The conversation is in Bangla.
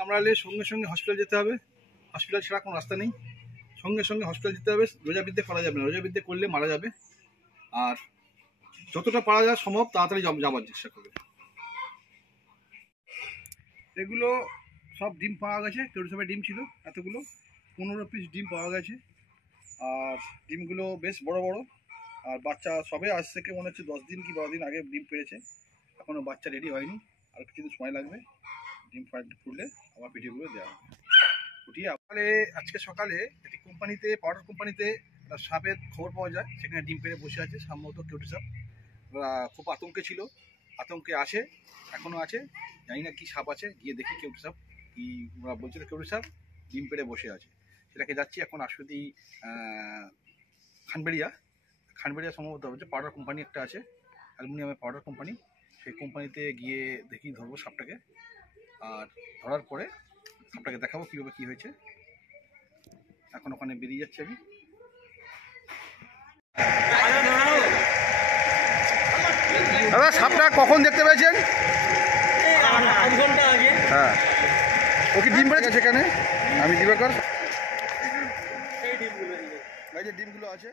কামড়ালে সঙ্গে সঙ্গে হসপিটাল যেতে হবে। হসপিটাল ছাড়া কোনো রাস্তা নেই, সঙ্গে সঙ্গে হসপিটাল যেতে হবে। রোজাবিদ্যে করা যাবে না, রোজাবিদ্যে করলে মারা যাবে। আর যতটা পারা যায় সম্ভব তাড়াতাড়ি যাবার চেষ্টা করবে। এগুলো সব ডিম পাওয়া গেছে, কেউটুসাপের ডিম ছিল এতগুলো, 15 পিস ডিম পাওয়া গেছে। আর ডিমগুলো বেশ বড় বড়। আর বাচ্চা সবে আজ থেকে মনে হচ্ছে 10 দিন কি 12 দিন আগে ডিম পেড়েছে, এখনও বাচ্চা রেডি হয়নি, আর কিছুদিন সময় লাগবে। ডিম ফুটলে আবার পিঠেগুলো দেওয়া হবে। ফুটিয়ে আজকে সকালে একটি কোম্পানিতে, পাউডার কোম্পানিতে সাপের খবর পাওয়া যায়, সেখানে ডিম পেড়ে বসে আছে সম্ভবত কেউটু সাপ। খুব আতঙ্কে ছিল, আতঙ্কে আছে, এখনও আছে, জানি না কী সাপ আছে, গিয়ে দেখি কেউটু সাপ কি ওরা বলছিল কেউটু সাপ ডিম পেড়ে বসে আছে। সেটাকে যাচ্ছি এখন আসুদি খানবেড়িয়া সম্ভবত হচ্ছে পাউডার কোম্পানি একটা আছে, অ্যালুমিনিয়ামের পাউডার কোম্পানি, সেই কোম্পানিতে গিয়ে দেখি ধরবো সাপটাকে। আর ধরার পরে সাপটাকে দেখাবো কীভাবে কী হয়েছে। এখন ওখানে বেরিয়ে যাচ্ছি আমি। দাদা সাপটা কখন দেখতে পেয়েছেন? হ্যাঁ, ও কি ডিম পেড়ে গেছে এখানে? আমি দিবাকর, এই যে ডিমগুলো আছে।